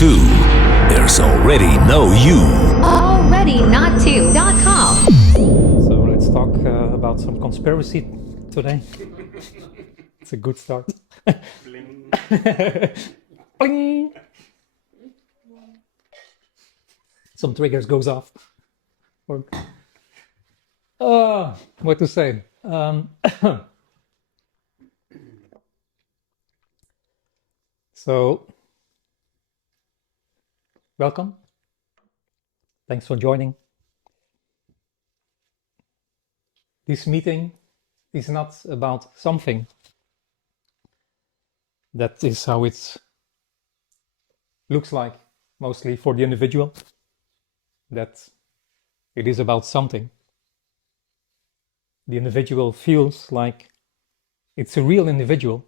two, there's already no you. alreadynottwo.com. So let's talk about some conspiracy today. It's a good start. Bling. Bling. Some triggers goes off. Or, what to say? So, welcome. Thanks for joining. This meeting is not about something. That is how it looks like, mostly for the individual, that it is about something. The individual feels like it's a real individual.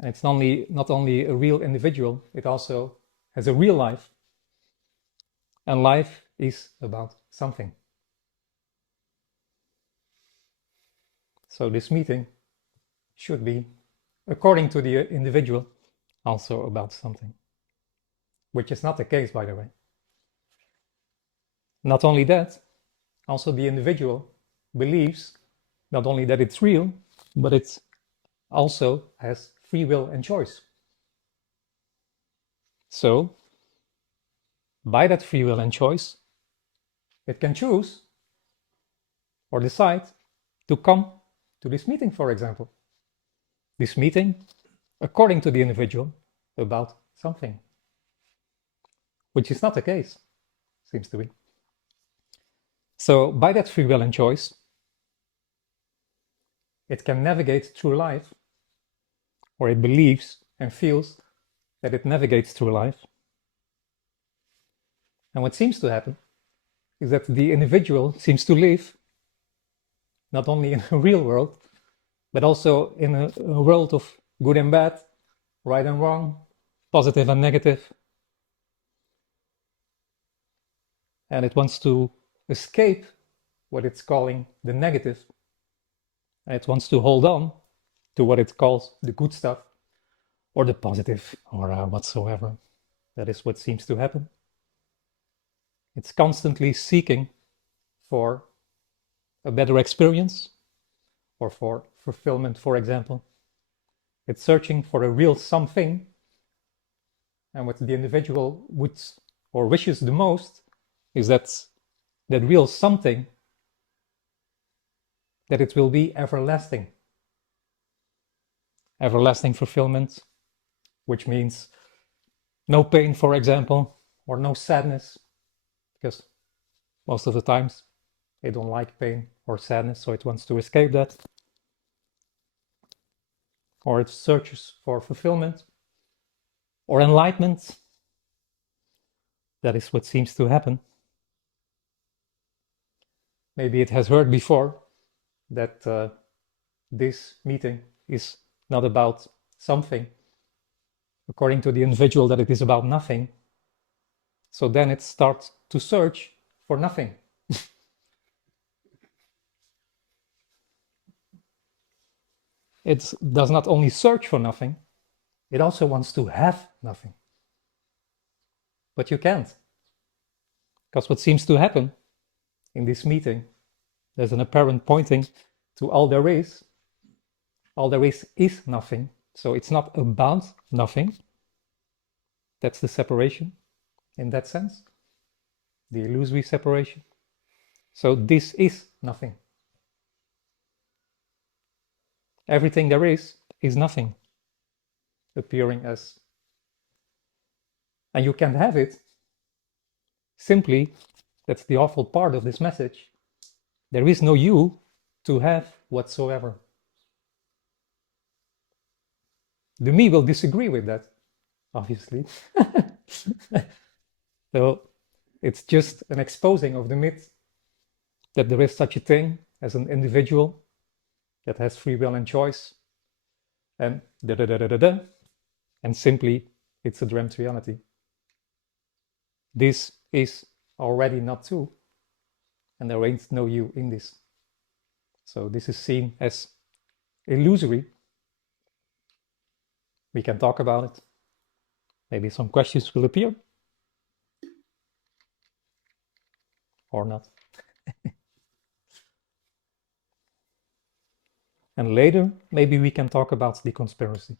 And it's not only a real individual, it also has a real life. And life is about something. So this meeting should be, according to the individual, also about something. Which is not the case, by the way. Not only that, also the individual believes not only that it's real, but it also has free will and choice. So, by that free will and choice, it can choose or decide to come to this meeting, for example. This meeting, according to the individual, about something. Which is not the case, seems to be. So, by that free will and choice, it can navigate through life, or it believes and feels that it navigates through life. And what seems to happen is that the individual seems to live not only in a real world, but also in a world of good and bad, right and wrong, positive and negative. And it wants to escape what it's calling the negative. And it wants to hold on to what it calls the good stuff, or the positive, or whatsoever. That is what seems to happen. It's constantly seeking for a better experience, or for fulfillment, for example. It's searching for a real something, and what the individual would or wishes the most is that real something, that it will be everlasting. Everlasting fulfillment, which means no pain, for example, or no sadness, because most of the times they don't like pain or sadness, so it wants to escape that. Or it searches for fulfillment or enlightenment. That is what seems to happen. Maybe it has heard before that this meeting is not about something, according to the individual, that it is about nothing. So then it starts to search for nothing. It does not only search for nothing, it also wants to have nothing. But you can't. Because what seems to happen in this meeting, there's an apparent pointing to all there is. All there is nothing. So it's not about nothing. That's the separation in that sense. The illusory separation. So this is nothing. Everything there is nothing, appearing as. And you can't have it. Simply, that's the awful part of this message. There is no you to have whatsoever. The me will disagree with that, obviously. So it's just an exposing of the myth that there is such a thing as an individual that has free will and choice, and and simply it's a dreamt reality. This is already not true, and there ain't no you in this. So this is seen as illusory. We can talk about it. Maybe some questions will appear. Or not. And later, maybe we can talk about the conspiracy.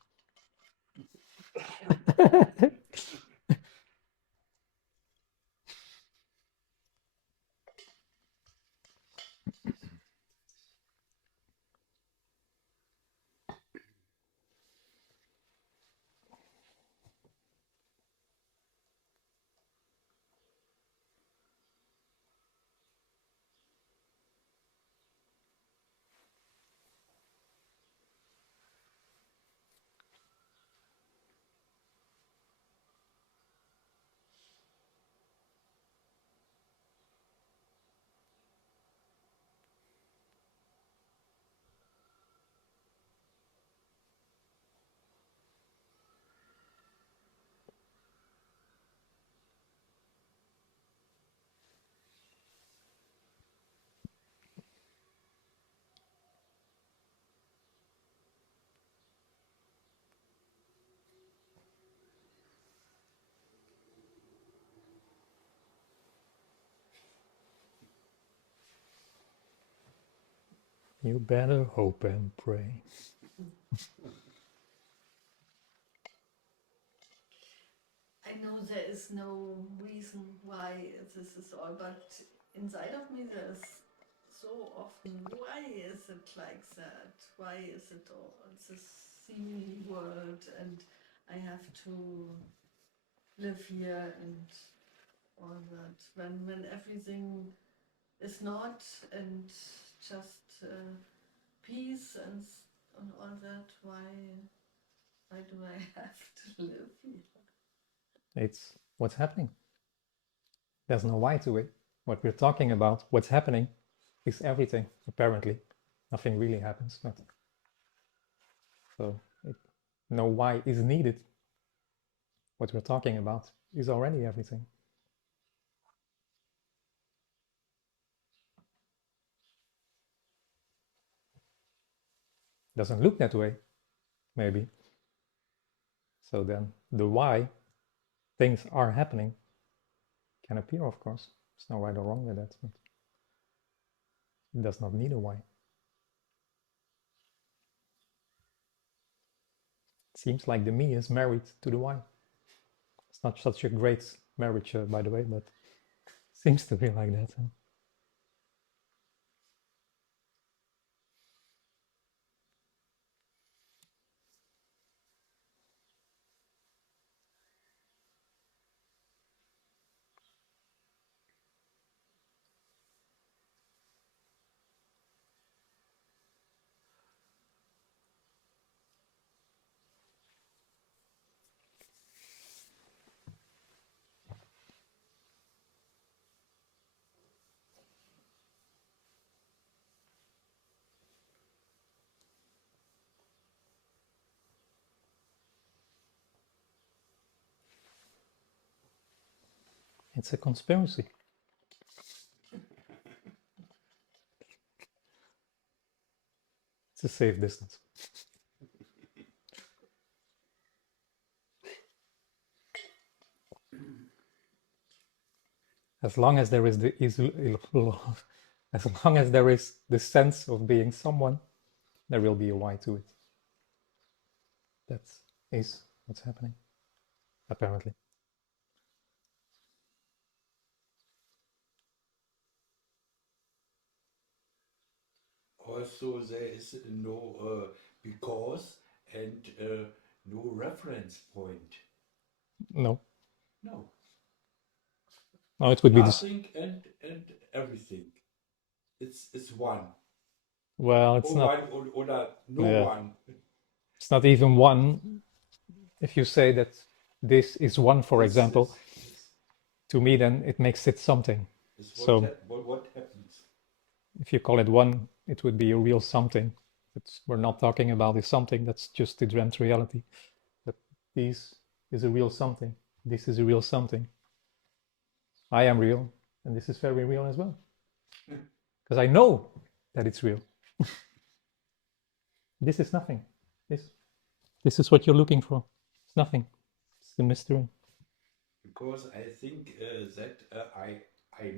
You better hope and pray. I know there is no reason why this is all, but inside of me there's so often, why is it like that? Why is it all this seeming world and I have to live here and all that when everything is not and just peace and all that, why do I have to live here? It's what's happening. There's no why to it. What we're talking about, what's happening, is everything, apparently. Nothing really happens. But so no why is needed. What we're talking about is already everything. Doesn't look that way, maybe. So then the why things are happening can appear, of course. There's no right or wrong with that, but it does not need a why. It seems like the me is married to the why. It's not such a great marriage, by the way, but it seems to be like that. Huh? It's a conspiracy. It's a safe distance. As long as there is as long as there is the sense of being someone, there will be a why to it. That is what's happening, apparently. Also, there is no because and no reference point. No. No. No, it would be this. Nothing and everything. It's one. Well, it's Or not. one or no Yeah. one. It's not even one. If you say that this is one, for example, to me, then it makes it something. So What happens? if you call it one, it would be a real something. We're not talking about is something that's just the dreamt reality. But this is a real something. This is a real something. I am real, and this is very real as well. Because I know that it's real. This is nothing. This is what you're looking for. It's nothing. the mystery. Because I think that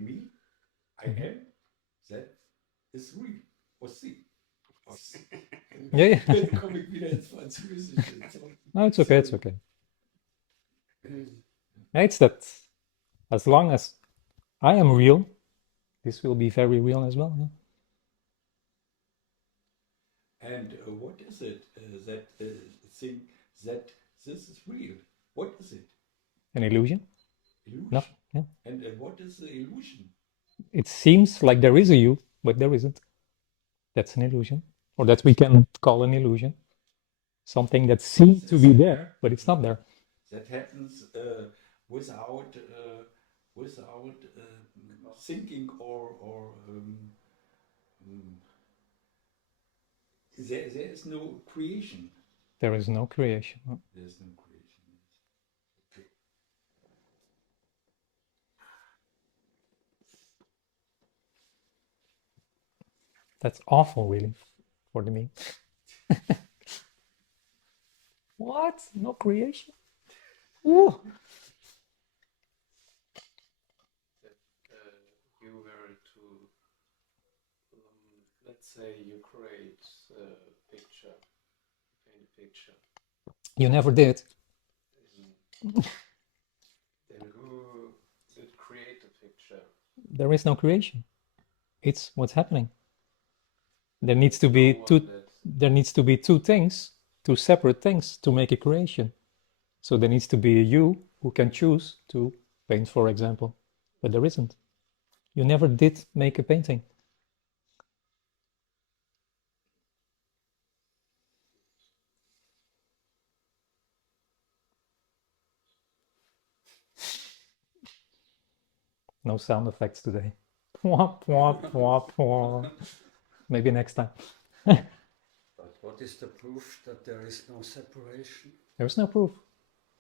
me, I am, that is real. Or sie. Yeah, yeah. Jetzt komme ich wieder ins Französische. No, it's okay, it's okay. It's that as long as I am real, this will be very real as well. Yeah? And what is it that think that this is real? What is it? An illusion? Illusion? No, yeah. And what is the illusion? It seems like there is a you, but there isn't. That's an illusion. Or that we can call an illusion. Something that seems to be there, but it's not there. That happens without thinking or there is no creation. There is no creation. No. There is no creation. Okay. That's awful, really, for me. What? No creation? Ooh. You were to, let's say you create a picture, paint a picture. You never did. Then who did create the picture? There is no creation. It's what's happening. There needs to be two things, two separate things to make a creation. So there needs to be a you who can choose to paint, for example, but there isn't. You never did make a painting. No sound effects today. Pwah, pwah, pwah, pwah. Maybe next time. But what is the proof that there is no separation? There is no proof.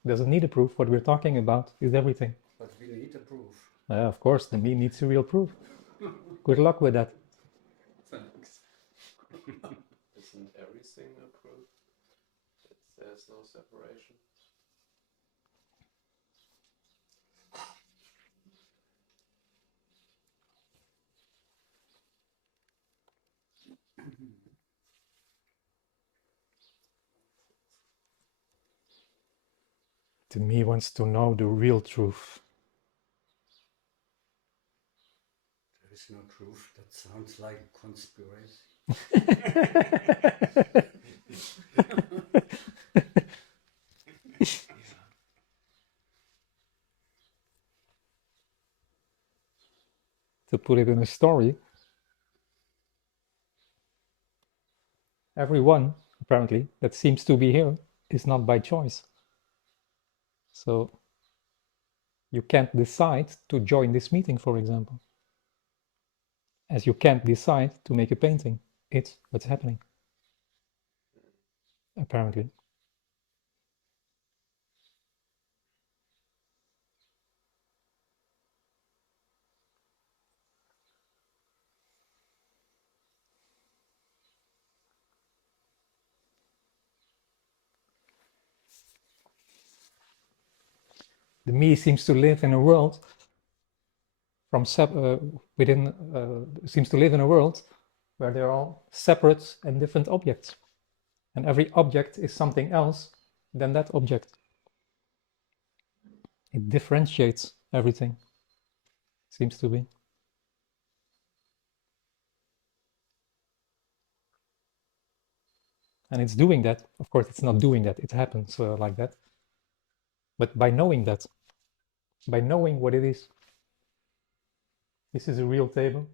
Doesn't need a proof. What we're talking about is everything. But we need a proof. Of course, the me needs a real proof. Good luck with that. Thanks. Isn't everything a proof that there's no separation? The me wants to know the real truth. There is no proof. That sounds like a conspiracy. To put it in a story, everyone, apparently, that seems to be here is not by choice. So you can't decide to join this meeting, for example. As you can't decide to make a painting. It's what's happening. Apparently. The me seems to live in a world seems to live in a world where they're all separate and different objects, and every object is something else than that object. It differentiates everything. Seems to be. And it's doing that. Of course, it's not doing that. It happens like that. But by knowing that, by knowing what it is, this is a real table.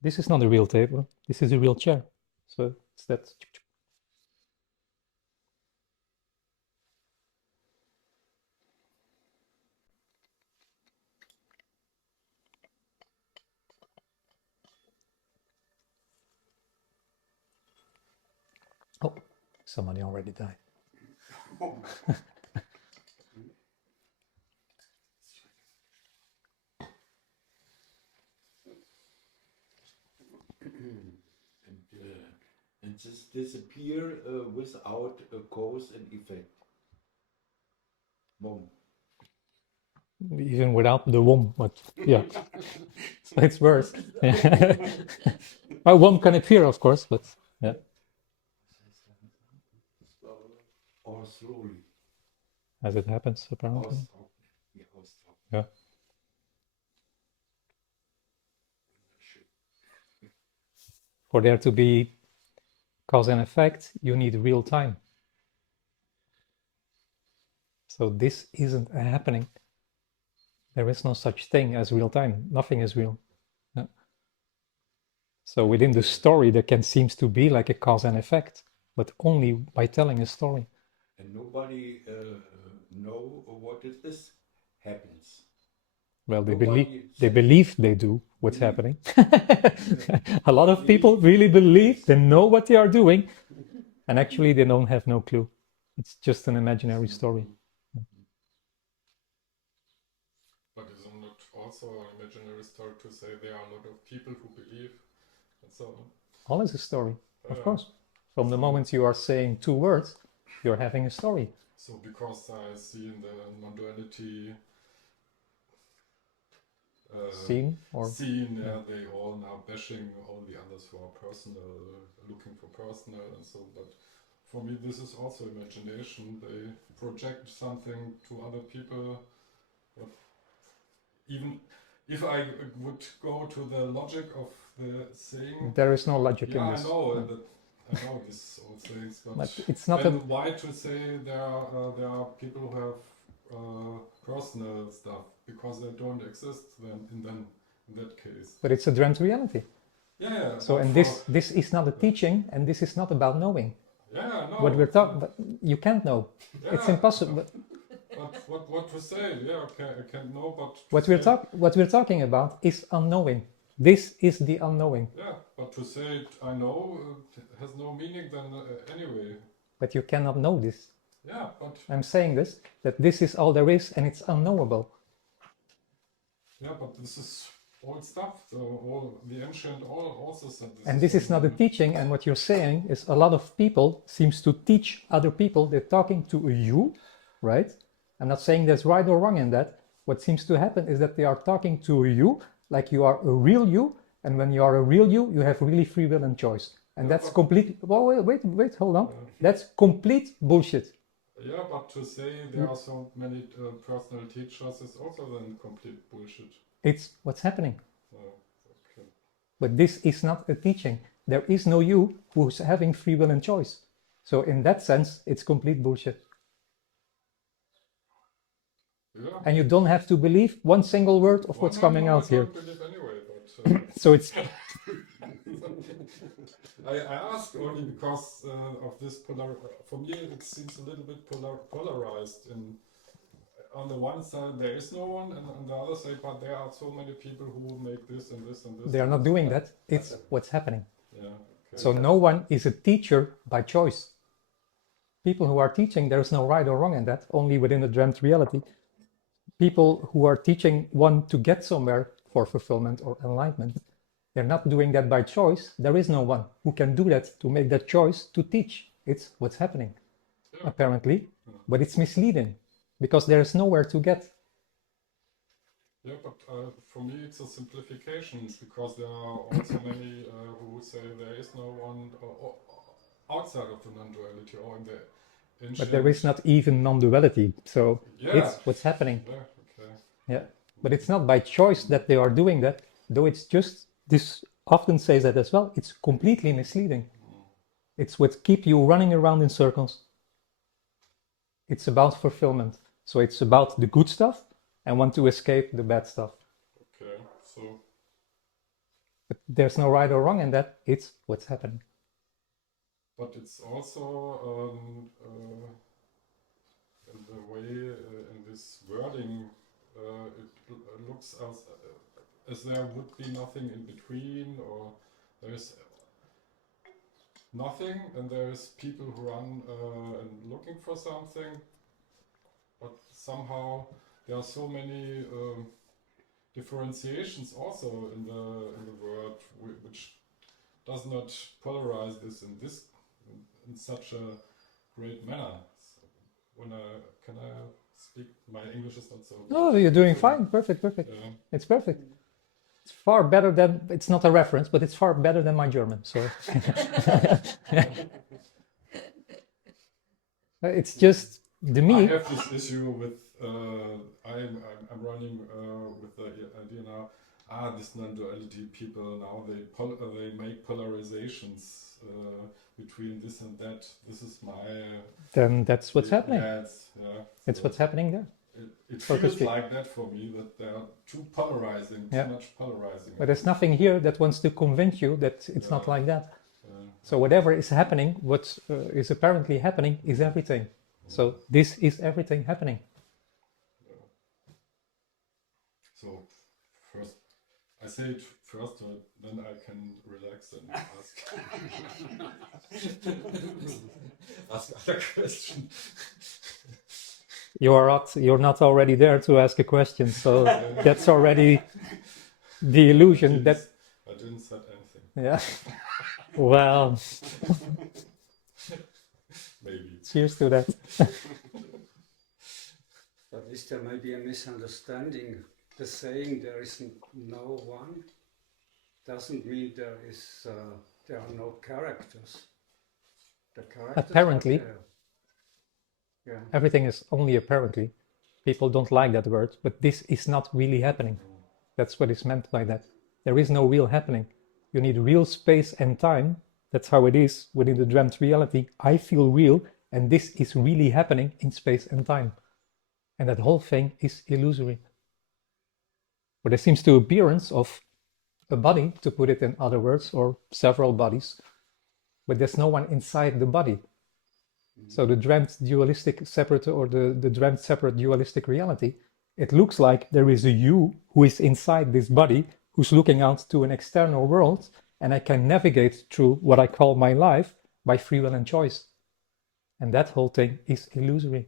This is not a real table. This is a real chair. So it's that. Oh, somebody already died. And this disappear without a cause and effect. Boom. even without the WOM, but yeah, so it's worse. Well, WOM can appear, of course, but yeah. Slowly. Or slowly. As it happens, apparently. Ausdruck. Yeah, Ausdruck. Yeah. For there to be cause and effect, you need real time. So this isn't happening. There is no such thing as real time. Nothing is real. Yeah. So within the story, there can seems to be like a cause and effect, but only by telling a story. And nobody know what it is happens. Well, they Nobody believe they do what's happening. A lot of people really believe they know what they are doing, and actually they don't have no clue. It's just an imaginary story. But isn't it also an imaginary story to say there are a lot of people who believe and so on? All is a story, of course. From the moment you are saying two words, you're having a story. So because I see in the non-duality Scene or scene, they all now bashing all the others who are personal, looking for personal and so, but for me this is also imagination. They project something to other people. But even if I would go to the logic of the saying, there is no logic in yeah, this. I know these all things, But it's not then why to say there are people who have personal stuff, because they don't exist then in that case. but it's a dreamt reality. Yeah. So and this is not a teaching, and this is not about knowing. Yeah, no. What we're talking, but you can't know. Yeah, It's impossible. But what to say? Yeah, okay, I can't know, but What we're talking about is unknowing. This is the unknowing. Yeah, but to say it, I know has no meaning then anyway. But you cannot know this. Yeah, but I'm saying this, that this is all there is, and it's unknowable. yeah, but this is old stuff. So all the ancient also said this. And this is not a teaching, and what you're saying is a lot of people seems to teach other people. They're talking to a you, right? I'm not saying there's right or wrong in that. What seems to happen is that they are talking to a you, like you are a real you, and when you are a real you, you have really free will and choice. And that's complete. Well, wait, hold on. That's complete bullshit. Yeah, but to say there are so many personal teachers is also then complete bullshit. It's what's happening. Okay. But this is not a teaching. There is no you who's having free will and choice. So in that sense, it's complete bullshit. Yeah. And you don't have to believe one single word of what's coming out here. I don't believe anyway, but So it's I asked only because of this for me it seems a little bit polarized. On the one side there is no one, and on the other side, but there are so many people who make this and this and this. they are not doing that. It's what's happening. Yeah. Okay. So no one is a teacher by choice. People who are teaching, there's no right or wrong in that, only within a dreamt reality. People who are teaching want to get somewhere for fulfillment or enlightenment. They're not doing that by choice. There is no one who can do that, to make that choice to teach. It's what's happening, apparently. But it's misleading, because there's nowhere to get. Yeah, but for me it's a simplification, because there are also many who say there is no one outside of the non-duality or in the ancient... But there is not even non-duality, so Yeah. it's what's happening. Yeah, okay. Yeah, but it's not by choice that they are doing that, though it's just, this often says that as well, it's completely misleading. It's what keep you running around in circles. It's about fulfillment. So it's about the good stuff and want to escape the bad stuff. Okay, so... But there's no right or wrong in that, it's what's happening. But it's also in the way, in this wording, it looks as there would be nothing in between, or there is nothing, and there is people who run and looking for something, but somehow there are so many differentiations also in the word, which does not polarize this in such a great manner. So can I speak. My English is not so good. No, you're doing fine. Perfect, perfect. Yeah. It's perfect. It's far better than, it's not a reference, but it's far better than my German. So it's just the I me. have this issue with I'm running with the idea now. This non-duality people now they make polarizations between this and that. This is my. Then that's what's happening. Yeah, It's what's happening there. It So to feels speak. like that for me, that they are too polarizing, Yeah. too much polarizing. But there's nothing here that wants to convince you that it's not like that. Uh, So whatever is happening, what is apparently happening is everything. So this is everything happening. So first, I say it first, then I can relax and ask ask other questions. You're not already there to ask a question, so that's already the illusion that. I didn't say anything. Yeah. Well, Maybe. cheers to that. But is there maybe a misunderstanding? The saying there is no one doesn't mean there are no characters. The characters Apparently. are there. Yeah. Everything is only apparently. People don't like that word, but this is not really happening. That's what is meant by that. There is no real happening. You need real space and time. That's how it is within the dreamt reality. I feel real, and this is really happening in space and time. And that whole thing is illusory. But there seems to appearance of a body, to put it in other words, or several bodies, but there's no one inside the body. So the dreamt dualistic separate, or the dreamt separate dualistic reality, it looks like there is a you who is inside this body, who's looking out to an external world, and I can navigate through what I call my life by free will and choice. And that whole thing is illusory.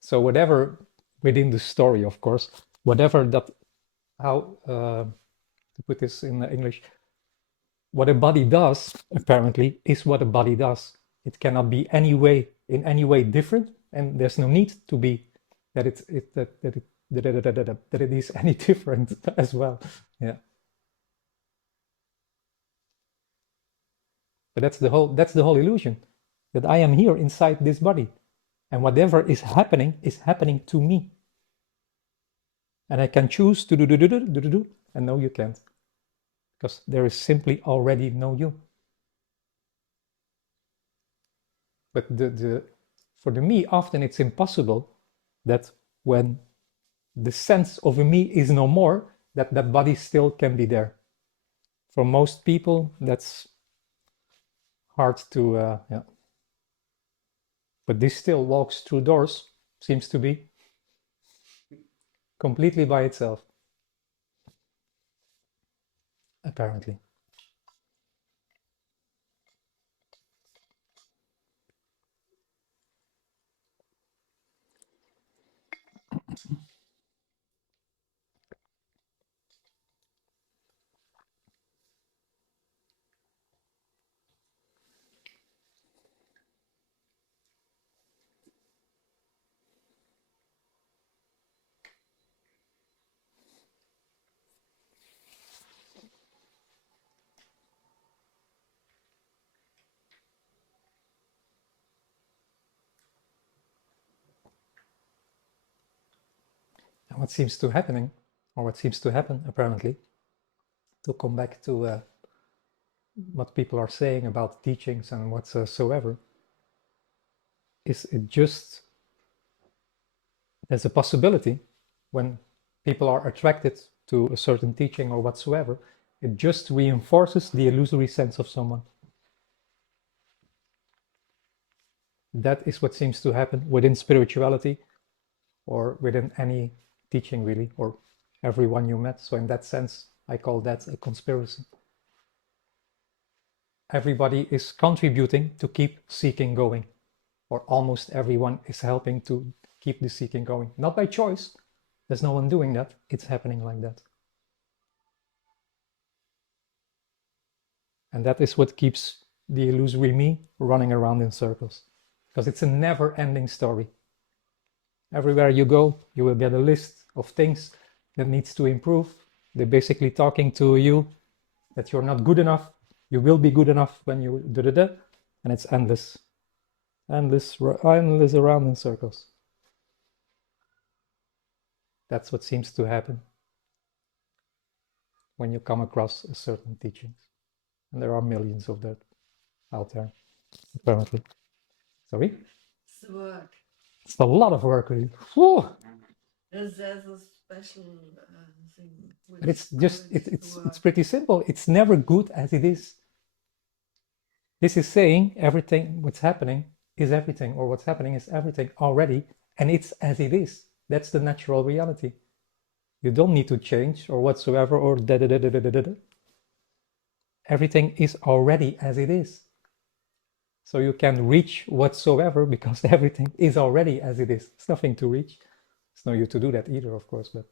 So whatever within the story, of course, whatever that, how to put this in English, what a body does, apparently, is what a body does. It cannot be in any way different, and there's no need to be that it is any different as well. Yeah. But that's the whole illusion, that I am here inside this body, and whatever is happening to me. And I can choose to do, and no, you can't. Because there is simply already no you. But for the me, often it's impossible that when the sense of a me is no more, that body still can be there. For most people, that's hard to, yeah. But this still walks through doors, seems to be, completely by itself. Apparently. And what seems to happening, or what seems to happen apparently, to come back to what people are saying about teachings and whatsoever, is it just, there's a possibility when people are attracted to a certain teaching or whatsoever, it just reinforces the illusory sense of someone. That is what seems to happen within spirituality, or within any teaching really, or everyone you met. So in that sense, I call that a conspiracy. Everybody is contributing to keep seeking going, or almost everyone is helping to keep the seeking going. Not by choice, there's no one doing that, it's happening like that. And that is what keeps the illusory me running around in circles. because it's a never-ending story. Everywhere you go, you will get a list of things that needs to improve. They're basically talking to you that you're not good enough. You will be good enough when you da-da-da, and it's endless. Endless around in circles. That's what seems to happen when you come across a certain teaching. And there are millions of that out there, apparently. Sorry? It's the work. It's a lot of work, really. Whew. There's a special thing. But it's just, it's work. pretty simple. It's never good as it is. This is saying everything, what's happening is everything, or what's happening is everything already, and it's as it is. That's the natural reality. You don't need to change or whatsoever, or da-da-da-da-da-da-da. Everything is already as it is. So you can reach whatsoever because everything is already as it is. It's nothing to reach. It's no you to do that either, of course, but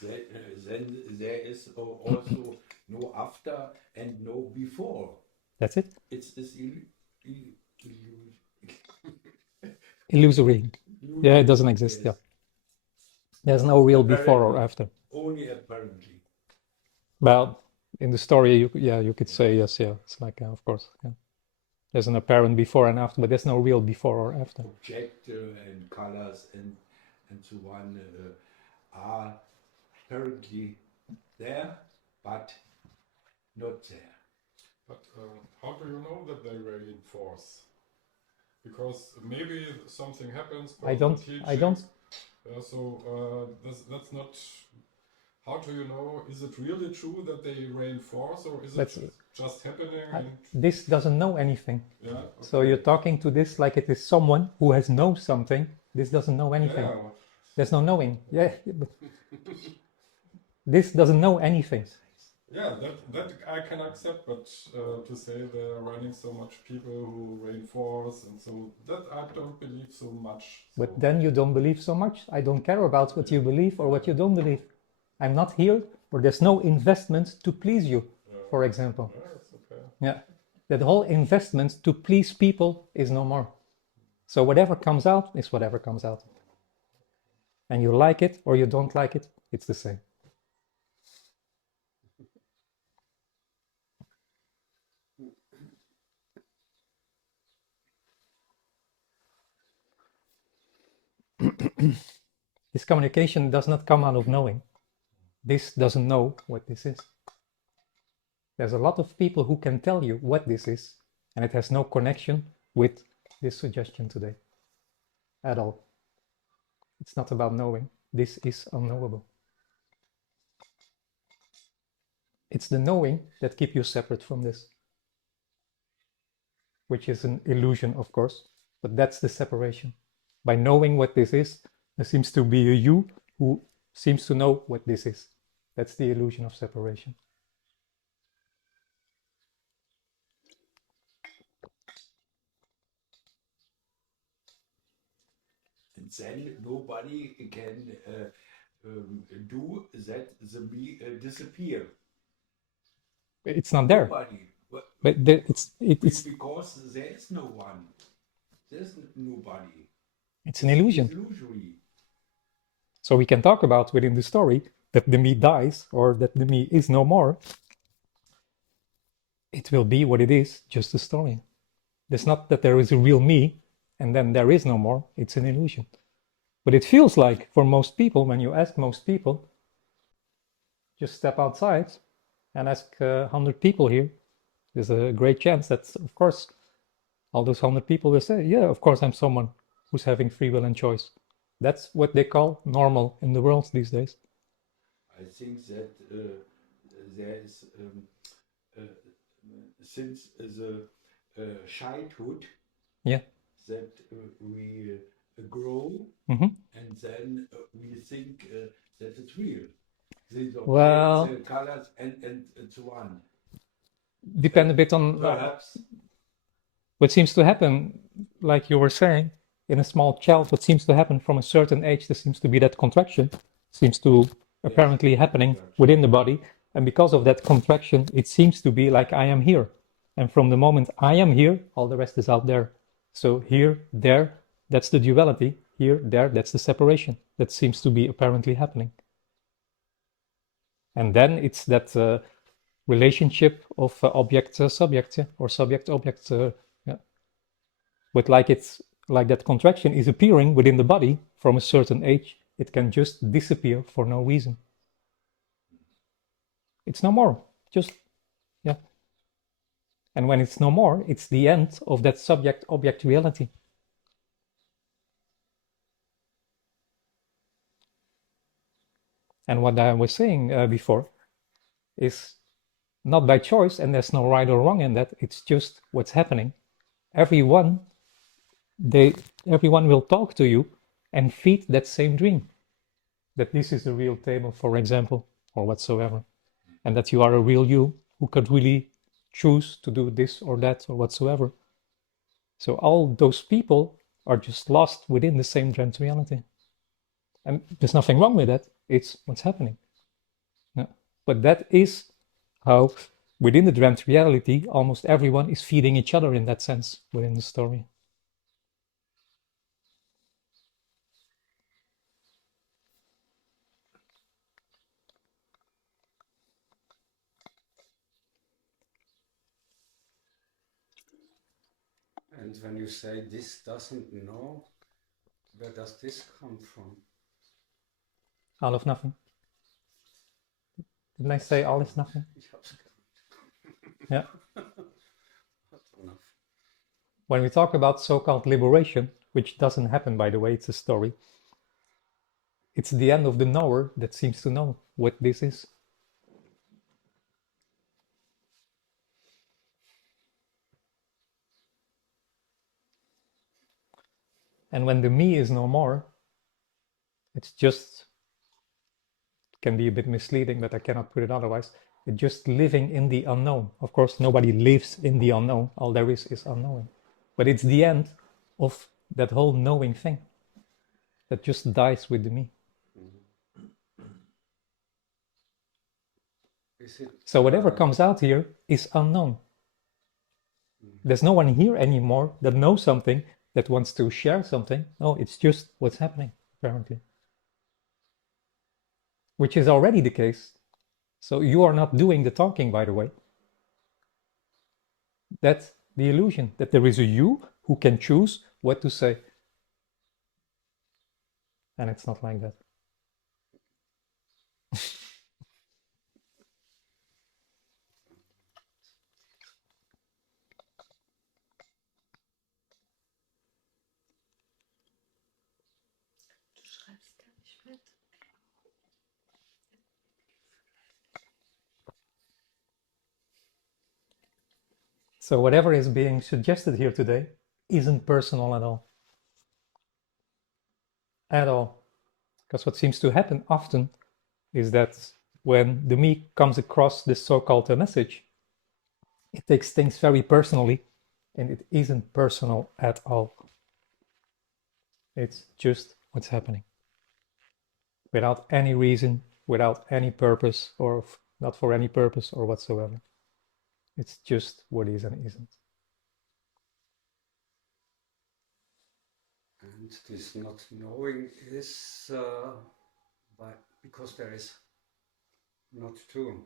then there is also no after and no before. that's it. It's Illusory. Yeah, it doesn't exist. Yes. Yeah. There's no real before or after. Only apparently. Well, in the story, you could say yes, yeah. It's like, of course, yeah. There's an apparent before and after, but there's no real before or after. Object and colors and so on are apparently there, but not there. But how do you know that they reinforce? Because maybe something happens. I don't. That's not. How do you know? Is it really true that they reinforce, or is Let's- it just happening? And This doesn't know anything. yeah. Okay. So you're talking to this like it is someone who has known something. This doesn't know anything. Yeah. There's no knowing. Yeah. But this doesn't know anything. Yeah, that I can accept, but to say there are running so much people who reinforce and so that I don't believe so much. But So, then you don't believe so much. I don't care about what you believe or what you don't believe. I'm not here, or there's no investment to please you, for example. yeah, it's okay. Yeah. That whole investment to please people is no more. So whatever comes out is whatever comes out. And you like it or you don't like it, it's the same. This communication does not come out of knowing. This doesn't know what this is. There's a lot of people who can tell you what this is, and it has no connection with this suggestion today at all. It's not about knowing. This is unknowable. It's the knowing that keeps you separate from this, which is an illusion, of course, but that's the separation. By knowing what this is, there seems to be a you who seems to know what this is. That's the illusion of separation. And then nobody can do that the me disappear. It's not there, Nobody. but it's Because there is no one. There's nobody. an illusion. It's illusory. So we can talk about within the story that the me dies or that the me is no more. It will be what it is, just a story. It's not that there is a real me and then there is no more. It's an illusion. But it feels like for most people, when you ask most people, just step outside and ask 100 people here, there's a great chance that, of course, all those 100 people will say, yeah, of course I'm someone who's having free will and choice. That's what they call normal in the world these days. I think that there is since the childhood Yeah. that we grow Mhm. and then we think that it's real. These objects, Well- colors and so on. Depend a bit on Perhaps what seems to happen, like you were saying, in a small child, what seems to happen from a certain age, there seems to be that contraction, seems to apparently happening within the body, And because of that contraction, it seems to be like I am here. And from the moment I am here, all the rest is out there. So here, there, that's the duality. Here, there, that's the separation that seems to be apparently happening. And then it's that relationship of object-subject, or subject-object. Yeah. But like it's like that contraction is appearing within the body from a certain age, it can just disappear for no reason. It's no more. Just, yeah. And when it's no more, it's the end of that subject-object reality. And what I was saying before is not by choice, and there's no right or wrong in that, it's just what's happening. Everyone will talk to you and feed that same dream. That this is a real table, for example, or whatsoever. And that you are a real you who could really choose to do this or that or whatsoever. So all those people are just lost within the same dreamt reality. And there's nothing wrong with that. It's what's happening. Yeah. But that is how, within the dreamt reality, almost everyone is feeding each other in that sense within the story. And when you say this doesn't know, where does this come from? All of nothing. Didn't I say all is nothing? Yeah. When we talk about so-called liberation, which doesn't happen, by the way, it's a story, it's the end of the knower that seems to know what this is. And when the me is no more, it's just, can be a bit misleading, but I cannot put it otherwise. It's just living in the unknown. Of course, nobody lives in the unknown. All there is unknowing. But it's the end of that whole knowing thing that just dies with the me. So whatever comes out here is unknown. There's no one here anymore that knows something, that wants to share something. No, it's just what's happening, apparently. Which is already the case. So you are not doing the talking, by the way. That's the illusion, that there is a you who can choose what to say. And it's not like that. Du schreibst gar nicht mit. So whatever is being suggested here today isn't personal at all. At all. Because what seems to happen often is that when the me comes across this so-called message, it takes things very personally, and it isn't personal at all. It's just what's happening. Without any reason, without any purpose, or not for any purpose or whatsoever. It's just what is and isn't. And this not knowing is because there is not two.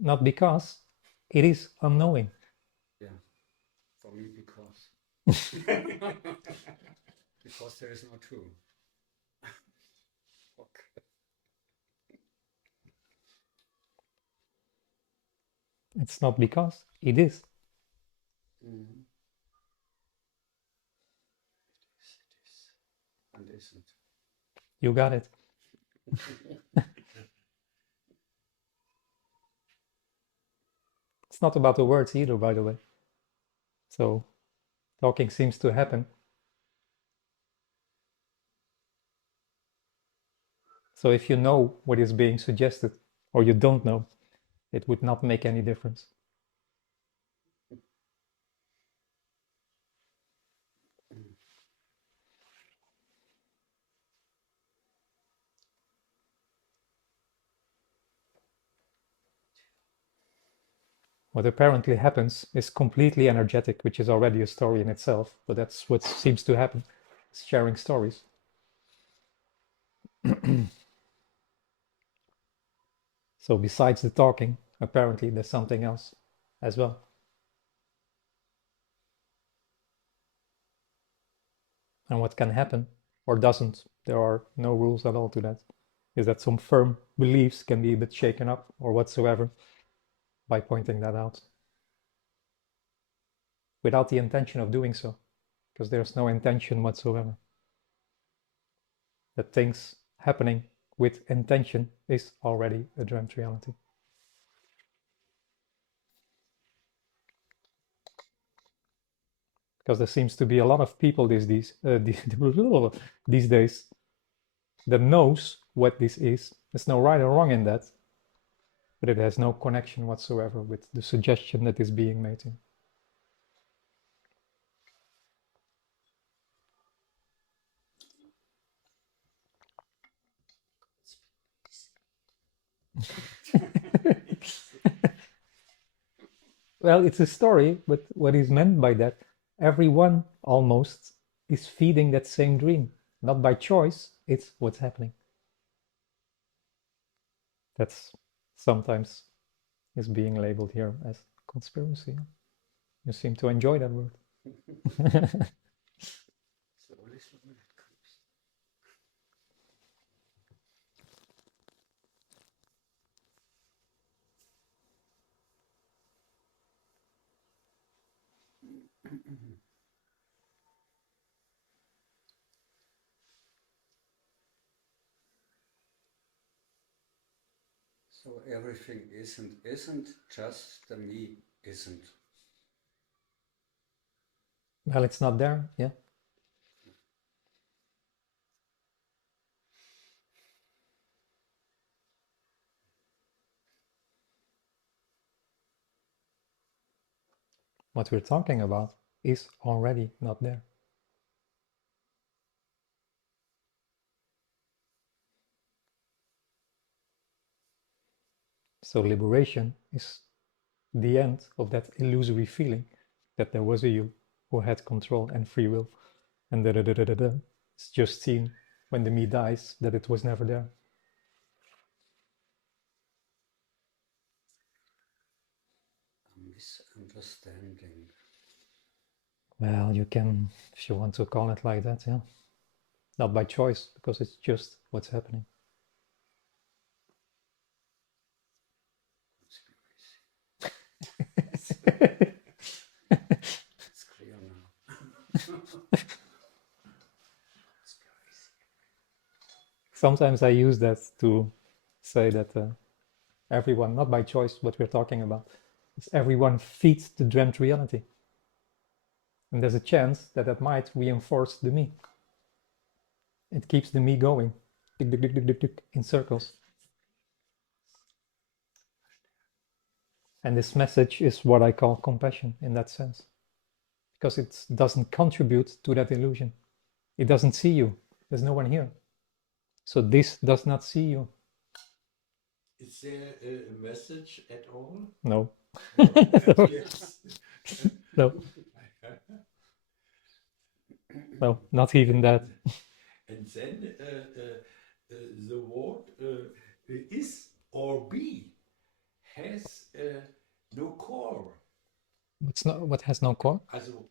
Not because, it is unknowing. Yeah, for me because. Because there is no two. Okay. It's not because, it is. Mm-hmm. It is. And isn't. You got it. It's not about the words either, by the way. So, talking seems to happen. So if you know what is being suggested, or you don't know, it would not make any difference. What apparently happens is completely energetic, which is already a story in itself, but that's what seems to happen, is sharing stories. So besides the talking, apparently there's something else as well. And what can happen or doesn't, there are no rules at all to that, is that some firm beliefs can be a bit shaken up or whatsoever by pointing that out. Without the intention of doing so, because there's no intention whatsoever. That things happening with intention is already a dreamt reality. Because there seems to be a lot of people these days that knows what this is. There's no right or wrong in that, but it has no connection whatsoever with the suggestion that is being made here. Well, it's a story, but what is meant by that, everyone almost is feeding that same dream. Not by choice, it's what's happening. That's sometimes is being labeled here as conspiracy. You seem to enjoy that word. So everything isn't, just the me isn't. Well, it's not there, yeah. What we're talking about is already not there. So liberation is the end of that illusory feeling that there was a you who had control and free will. And it's just seen when the me dies that it was never there. A misunderstanding. Well, you can, if you want to call it like that, yeah. Not by choice, because it's just what's happening. It's clear now. Sometimes I use that to say that everyone, not by choice, what we're talking about, is everyone feeds the dreamt reality. And there's a chance that that might reinforce the me. It keeps the me going, in circles. And this message is what I call compassion in that sense. Because it doesn't contribute to that illusion. It doesn't see you. There's no one here. So this does not see you. Is there a message at all? No. Yes. No. No, not even that. And then the word is or be has no core. What has no core? Also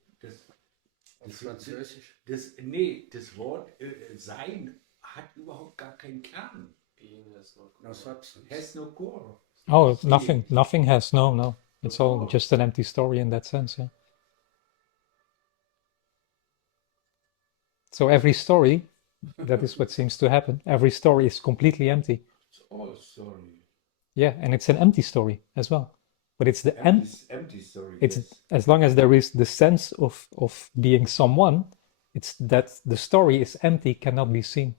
Auf Französisch. Das Wort sein hat überhaupt gar keinen Kern. Being has no No substance. Has no core. Oh, nothing. Nothing has, no. It's all just an empty story in that sense, yeah. So every story, that is what seems to happen. Every story is completely empty. It's all story. Yeah, and it's an empty story as well. But it's the Empty story. it's Yes. as long as there is the sense of being someone, it's that the story is empty, cannot be seen.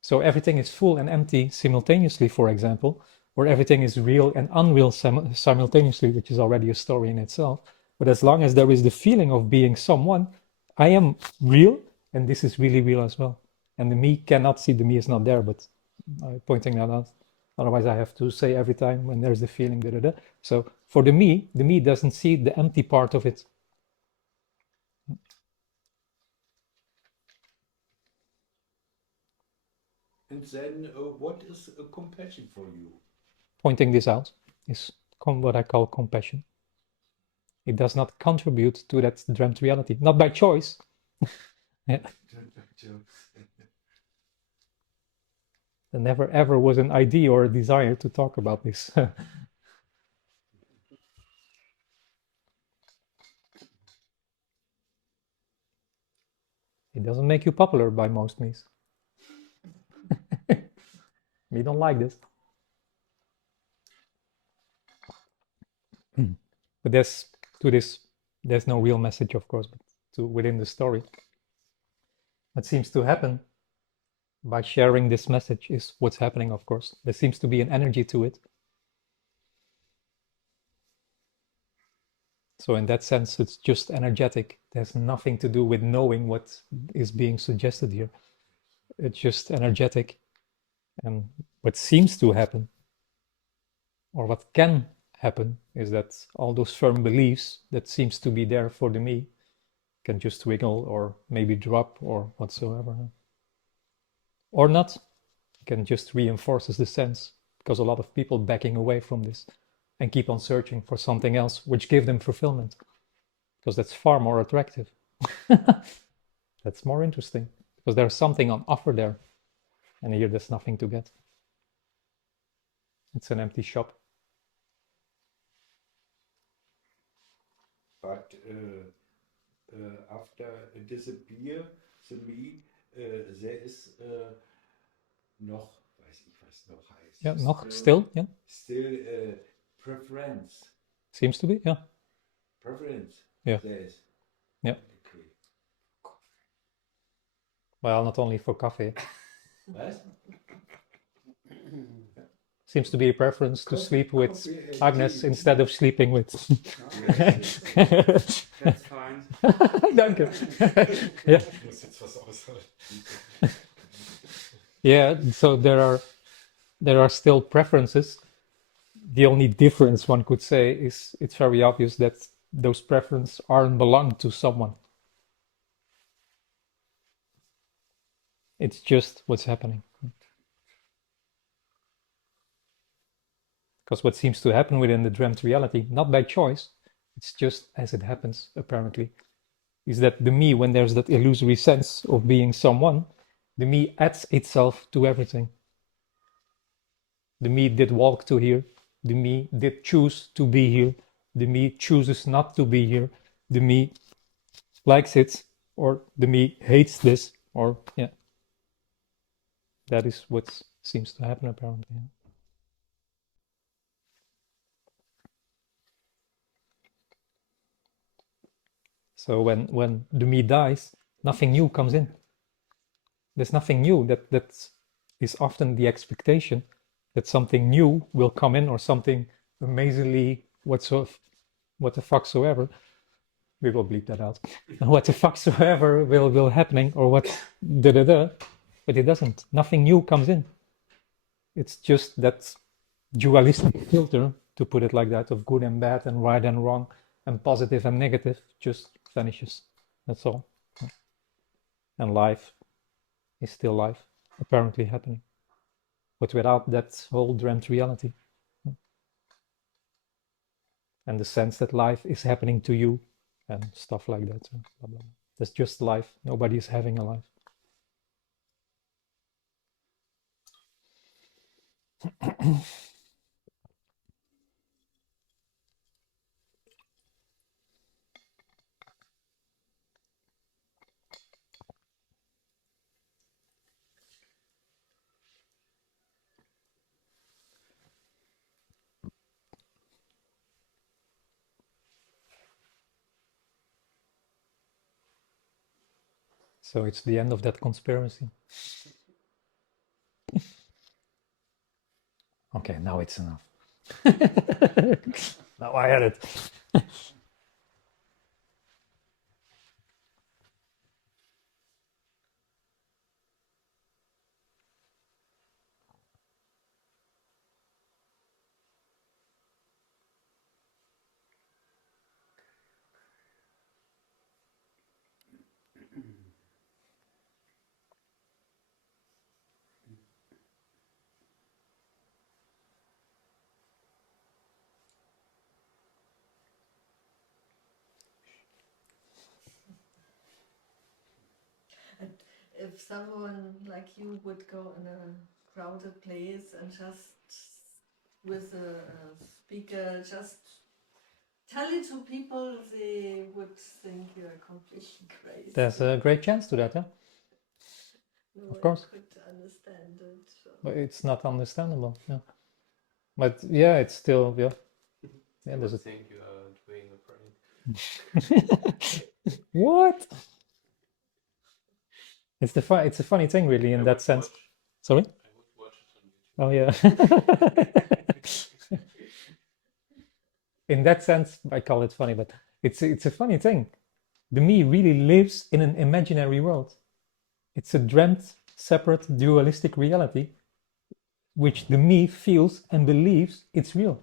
So everything is full and empty simultaneously, for example, or everything is real and unreal simultaneously, which is already a story in itself. But as long as there is the feeling of being someone, I am real, and this is really real as well. And the me cannot see, the me is not there, but pointing that out Otherwise, I have to say every time when there's the feeling, da da da. So for the me doesn't see the empty part of it. And then, what is compassion for you? Pointing this out is what I call compassion. It does not contribute to that dreamt reality, not by choice. Yeah. There never ever was an idea or a desire to talk about this. It doesn't make you popular by most means. We don't like this. But there's no real message, of course, but within the story. What seems to happen by sharing this message is what's happening, of course. There seems to be an energy to it. So in that sense, it's just energetic. There's nothing to do with knowing what is being suggested here. It's just energetic. And what seems to happen, or what can happen, is that all those firm beliefs that seems to be there for the me can just wiggle or maybe drop or whatsoever. Or not. Can just reinforces the sense, because a lot of people backing away from this and keep on searching for something else which give them fulfillment, because that's far more attractive. That's more interesting, because there's something on offer there, and here there's nothing to get. It's an empty shop. But after it disappear, the me, there is noch, weiß ich was noch heißt. Yeah, noch, still, yeah. Still preference. Seems to be, yeah. Preference. Yeah. There is. Yeah. Okay. Well, not only for coffee. What? Seems to be a preference to sleep with coffee, Agnes tea. instead of sleeping with. That's fine. Danke. Yeah. Ich muss jetzt was aushalten. Yeah, so there are still preferences. The only difference one could say is it's very obvious that those preferences aren't belong to someone. It's just what's happening. Because what seems to happen within the dreamt reality, not by choice, it's just as it happens, apparently, is that the me, when there's that illusory sense of being someone, the me adds itself to everything. The me did walk to here. The me did choose to be here. The me chooses not to be here. The me likes it, or the me hates this, or yeah. That is what seems to happen, apparently. Yeah. So when the me dies, nothing new comes in. There's nothing new. That is often the expectation, that something new will come in, or something amazingly what the fuck soever. We will bleep that out. What the fuck soever will happening, or what da da da. But it doesn't. Nothing new comes in. It's just that dualistic filter, to put it like that, of good and bad and right and wrong and positive and negative, just vanishes. That's all. And life is still life, apparently happening, but without that whole dreamt reality and the sense that life is happening to you and stuff like that. Blah, blah, blah. That's just life. Nobody is having a life. So it's the end of that conspiracy. Okay, now it's enough. Now I had it. if someone like you would go in a crowded place and just with a speaker just tell it to people, they would think you're completely crazy. There's a great chance to that, yeah? No Of one course. could understand it. So. But it's not understandable, yeah. But yeah, it's still, yeah. Yeah, I there's a... would think you are doing a prank. What? It's a funny thing, really, in I that would sense. watch- Sorry? I would watch it on YouTube. Oh yeah. In that sense, I call it funny, but it's a funny thing. The me really lives in an imaginary world. It's a dreamt, separate, dualistic reality, which the me feels and believes it's real.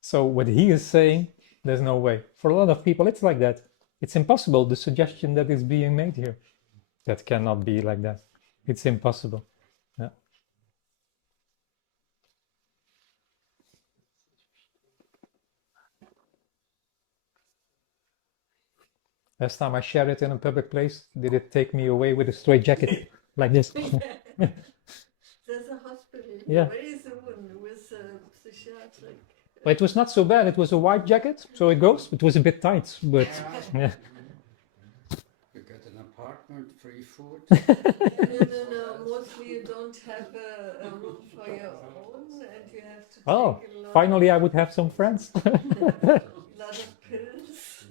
So what he is saying, there's no way. For a lot of people, it's like that. It's impossible, the suggestion that is being made here. That cannot be like that. It's impossible. Yeah. Last time I shared it in a public place, did it take me away with a straight jacket like this? There's a hospital here Yeah. very soon with psychiatric. But it was not so bad. It was a white jacket, so it goes. It was a bit tight, but yeah. You get an apartment, free food. No. Mostly you don't have a room for your own, and you have to take Oh, a lot, finally I would have some friends. lot of pills.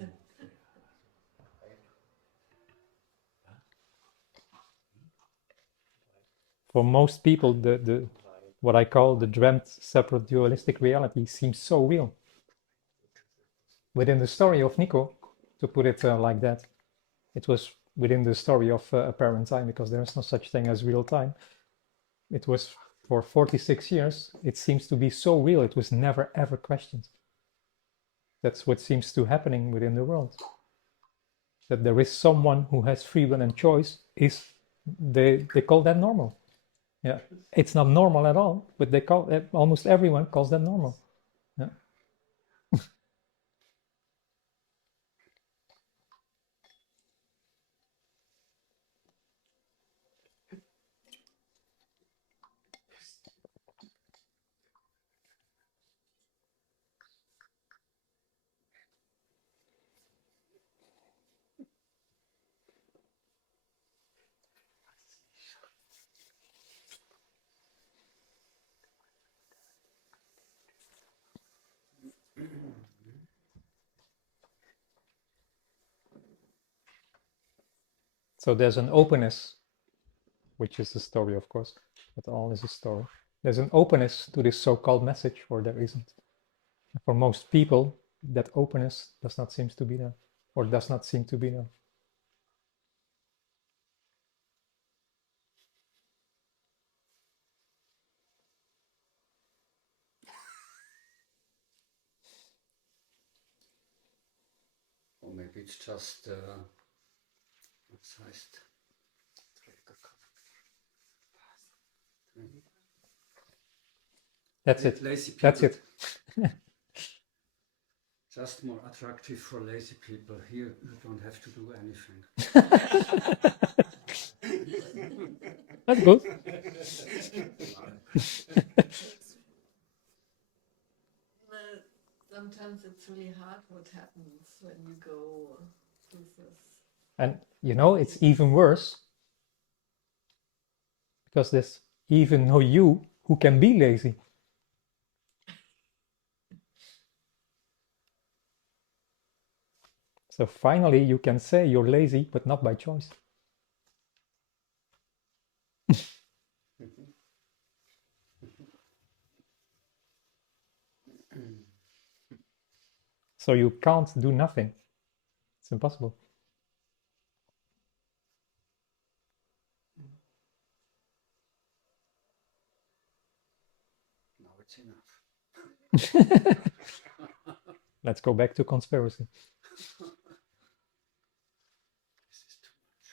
For most people, the what I call the dreamt separate dualistic reality seems so real. Within the story of Nico, to put it like that, it was within the story of apparent time, because there is no such thing as real time. It was for 46 years, it seems to be so real, it was never ever questioned. That's what seems to happening within the world. That there is someone who has free will and choice, they call that normal. Yeah, it's not normal at all, but they call almost everyone calls that normal. Yeah. So there's an openness, which is the story, of course, but all is a story. There's an openness to this so-called message, or there isn't. For most people, that openness does not seem to be there, or does not seem to be there. Or maybe it's just, was heißt? That's it. Lazy people. That's it. Just more attractive for lazy people. Here you don't have to do anything. That's good. Sometimes it's really hard what happens when you go through this. And you know, it's even worse, because there's even no you who can be lazy. So finally you can say you're lazy, but not by choice. So you can't do nothing. It's impossible. Now it's enough. Let's go back to conspiracy. This is too much.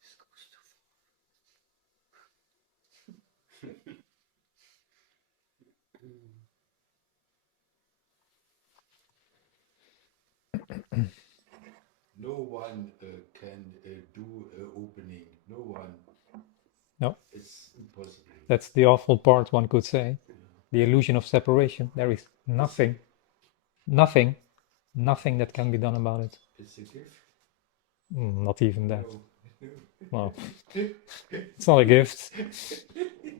This goes too no one can do opening. No one. No. It's impossible. That's the awful part, one could say. The illusion of separation. There is nothing that can be done about it. It's a gift. Not even that. No. Well, it's not a gift.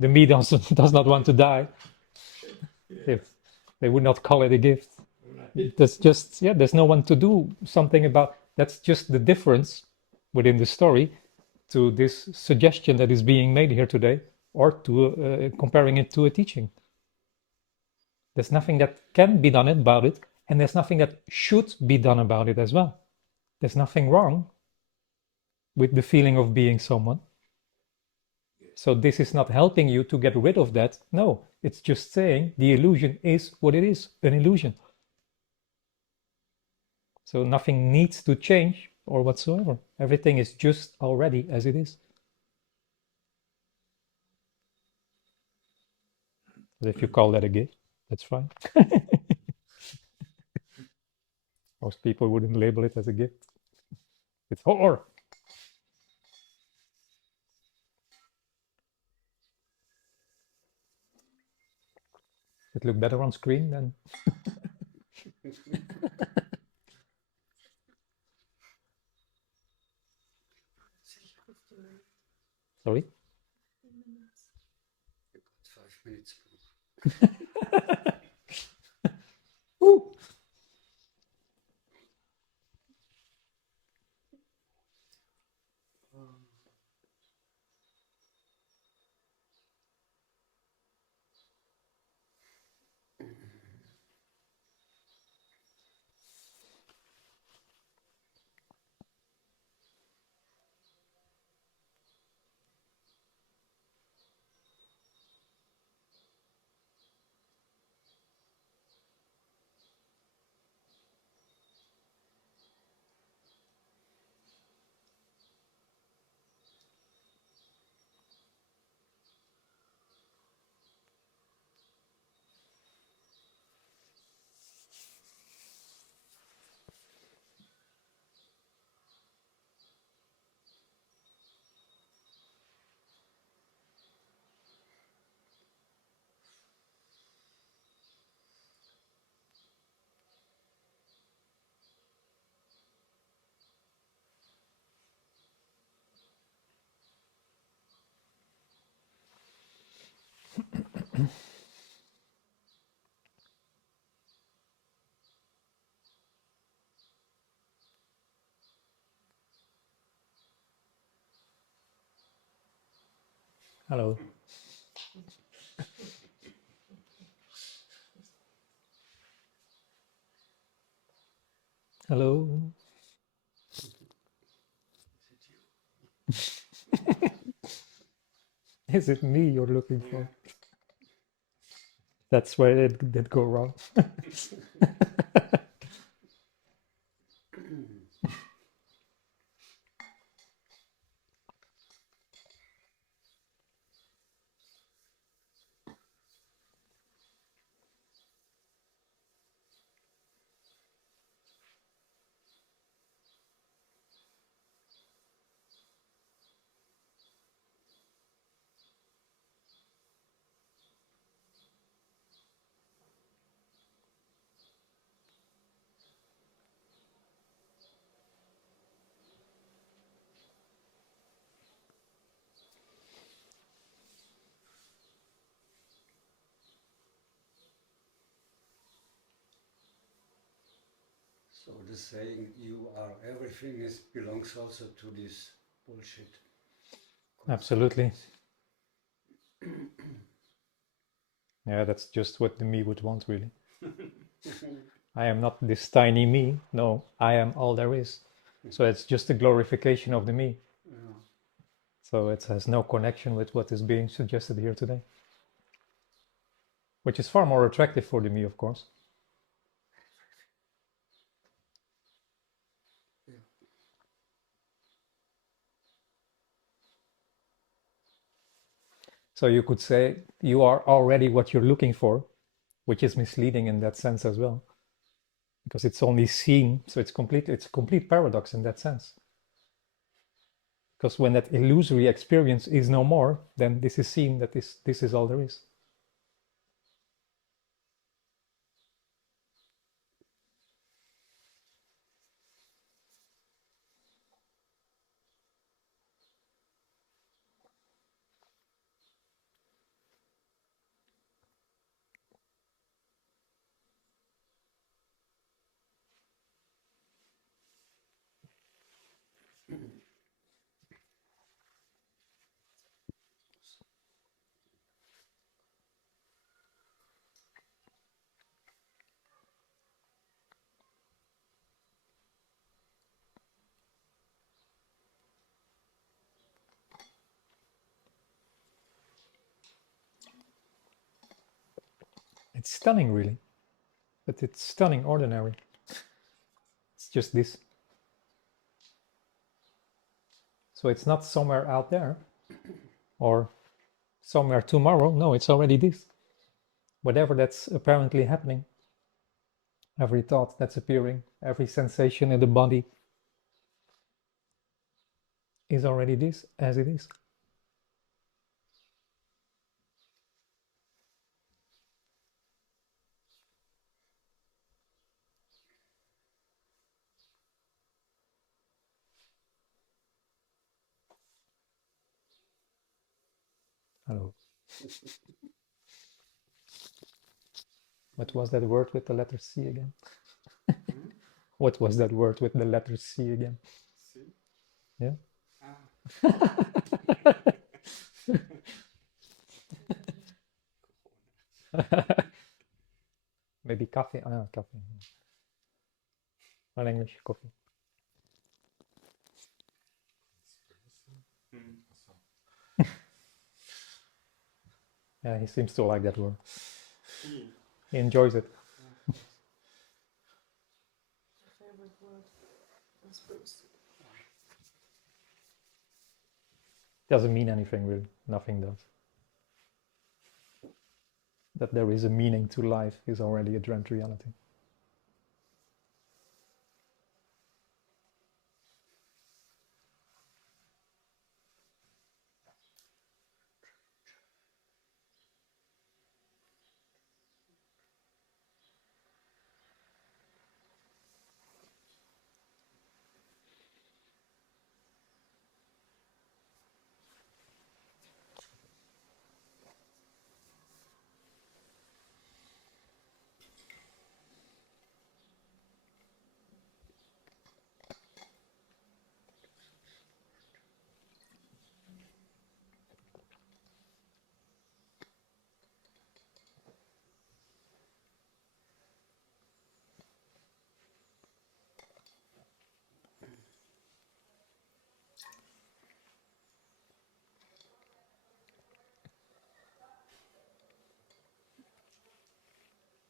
The me does not want to die. If they would not call it a gift. That's just, there's no one to do something about. That's just the difference within the story to this suggestion that is being made here today, or to comparing it to a teaching. There's nothing that can be done about it, and there's nothing that should be done about it as well. There's nothing wrong with the feeling of being someone. So this is not helping you to get rid of that. No, it's just saying the illusion is what it is, an illusion. So nothing needs to change or whatsoever. Everything is just already as it is. But if you call that a gift, that's fine. Most people wouldn't label it as a gift. It's horror. It look better on screen than. Sorry? 5 minutes. Ooh. Hello. Hello. Is it me you're looking for? That's where it did go wrong. So the saying "you are everything" belongs also to this bullshit. Absolutely. Yeah, that's just what the me would want, really. I am not this tiny me. No, I am all there is. So it's just a glorification of the me. Yeah. So it has no connection with what is being suggested here today. Which is far more attractive for the me, of course. So you could say you are already what you're looking for, which is misleading in that sense as well. because it's only seen, so it's a complete paradox in that sense. Because when that illusory experience is no more, then this is seen that this is all there is. It's stunning, really, but it's stunning ordinary. It's just this. So it's not somewhere out there or somewhere tomorrow. No, it's already this. Whatever that's apparently happening, every thought that's appearing, every sensation in the body is already this as it is. Hello. What was that word with the letter C again? What was that word with the letter C again? See? Yeah? Maybe coffee. Coffee. Well, English, coffee. Yeah, he seems to like that word. He enjoys it. Favorite word. I suppose. Doesn't mean anything really. Nothing does. That there is a meaning to life is already a dreamt reality.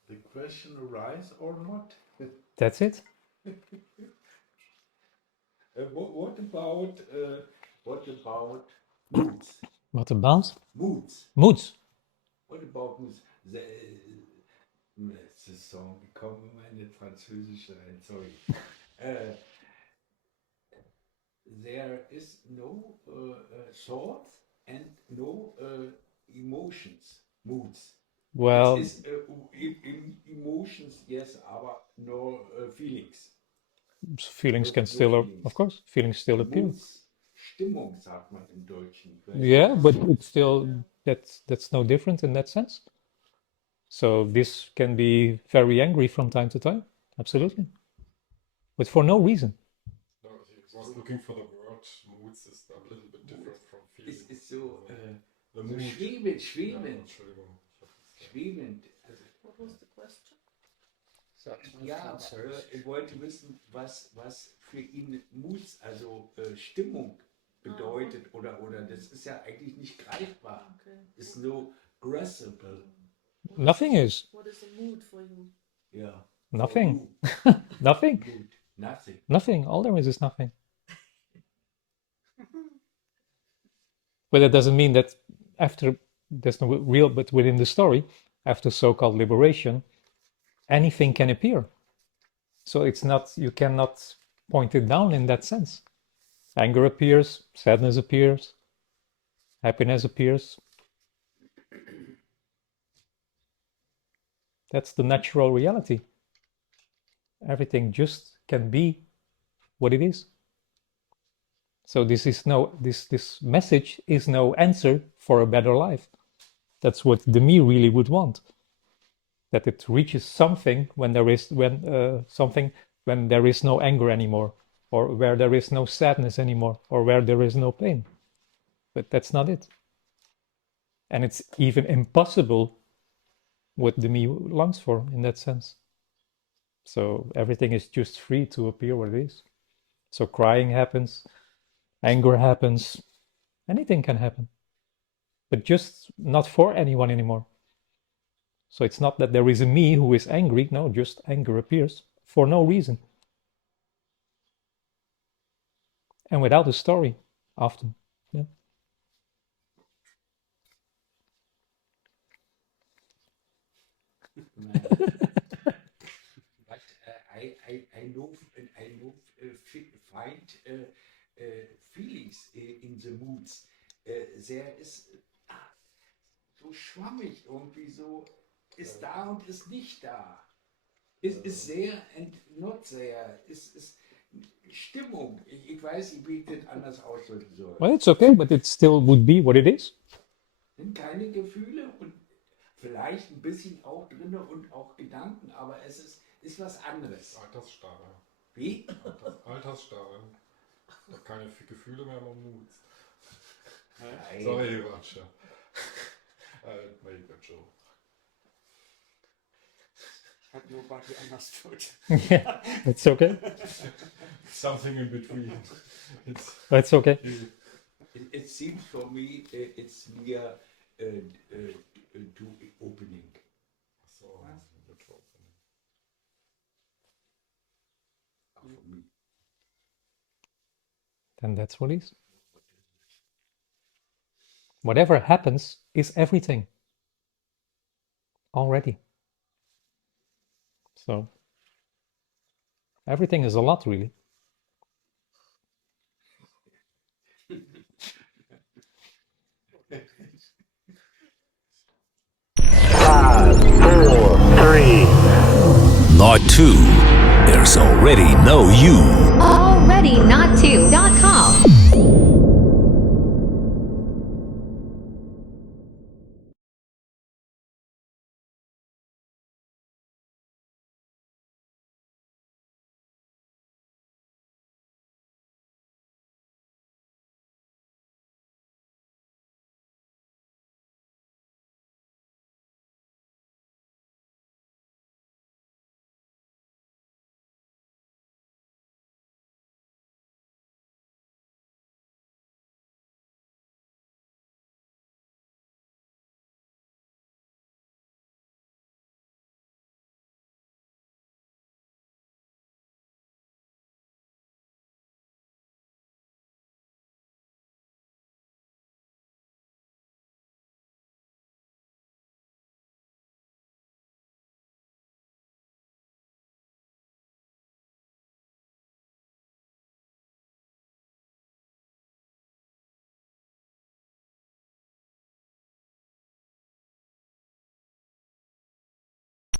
The question arise or not? That's it. What about moods? What about? Moods. Moods. What about moods? Letzte Song, ich komme meine Französische rein, sorry. There is no thoughts and no emotions, moods. Well, It is emotions, yes, aber no feelings. feelings can No still, feelings. of course, feelings still appear. Moods, Stimmung sagt man im Deutschen. Yeah, but it's still, that's no different in that sense. So this can be very angry from time to time, absolutely, but for no reason. No, he was looking for the word. Moods is a little bit different from feelings. Es ist so, the so mood. schwebend, Ja, schwebend, Entschuldigung. Ich hab jetzt- schwebend. Also, What was the question? ja, ich wollte wissen, was für ihn Moods, also Stimmung bedeutet oder das ist ja eigentlich nicht greifbar. Okay. It's no graspable. Nothing is. What is a mood for you? Yeah. Nothing. For you, Nothing. mood, nothing. Nothing. All there is nothing. But that doesn't mean that after, there's no real, but within the story, after so-called liberation, anything can appear. So it's not, you cannot point it down in that sense. Anger appears, sadness appears, happiness appears. That's the natural reality. Everything just can be what it is. So this is this message is no answer for a better life. That's what the me really would want. That it reaches something when there is when there is no anger anymore, or where there is no sadness anymore, or where there is no pain. But that's not it. And it's even impossible what the me longs for in that sense. So everything is just free to appear what it is. So crying happens, anger happens, anything can happen, but just not for anyone anymore. So it's not that there is a me who is angry, no, just anger appears for no reason. And without a story, often. Yeah. But I know find feelings in the moods. There ist so schwammig irgendwie so, ist da und ist nicht da. Ist sehr and not there. Ist Stimmung. Ich weiß nicht, wie ich das anders ausdrücken soll. Well, it's okay, but it still would be what it is. Sind keine Gefühle und vielleicht ein bisschen auch drin und auch Gedanken, aber es ist was anderes. Altersstarre. Wie? Altersstarre. Doch keine Gefühle mehr, man Mut. Nein. Sorry, Roger. I made a joke. Nobody understood. Yeah, it's okay. Something in between. It's okay. It seems for me it's mere to opening. So, good opening. For me. Then that's what is. Whatever happens is everything. Already. So, everything is a lot, really. Not two. There's already no you. Already not two.